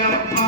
Ayyappa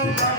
Bye.